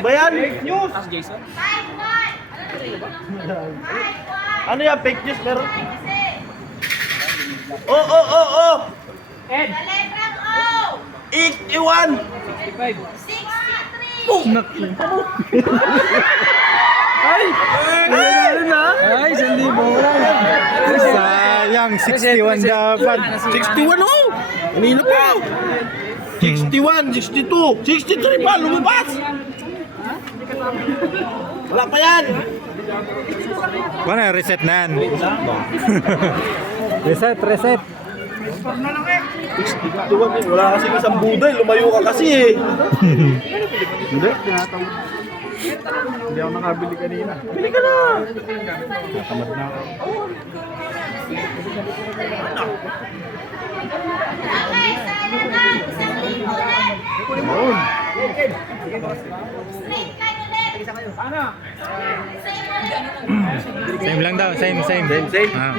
Ba yan? News. Ano yan? Fake news pero... Oh! Ed. Iwan! 65. Naki. Ay! Ay! Ay, 1,000. Sayang, 61 dapat. 61 oh! Kanina pa! 61, 62, 63 pa! Lumabas! Wala pa yan! Wala, reset na yan. Reset. 61 eh. Wala kasi isang buday. Lumayo ka kasi eh. Hindi, tinatawag. Hindi ako nakabili kanina. Bili ka na! Natamad na ako. Same lang daw, same. Same. Ah.